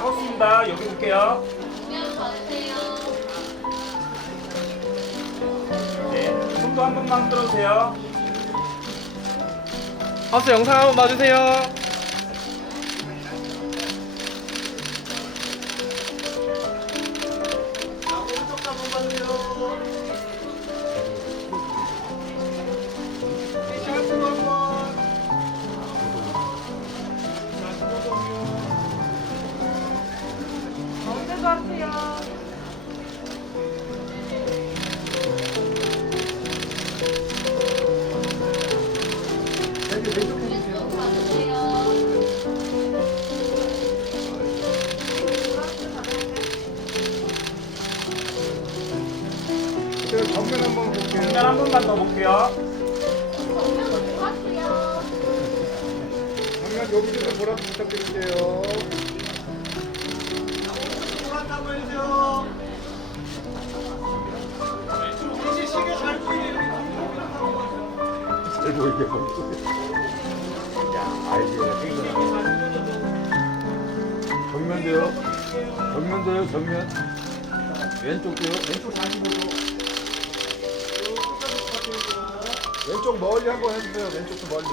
됐습니다. 여기 볼게요. 네. 손도 한 번만 들어주세요. 하우스 영상 한번 봐주세요. 왼쪽 받으세요. 제가 정면 한번 볼게요. 정면 한 번만 더 볼게요. 정면 여기서 보라 부탁드릴게요. 잘 보이게 야 아이디어가 생각나. 정면도요. 정면도요. 정면. 왼쪽도요. 왼쪽 45도. 왼쪽 멀리 한번 해주세요. 왼쪽도 멀리.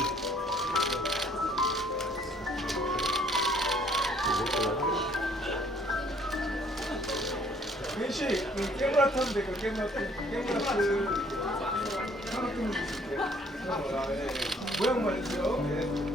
괜시 그 깨물어 탔는데 그 깨물어 깨물어 그 하나 좀 주실게요. 모양 말이죠. 예.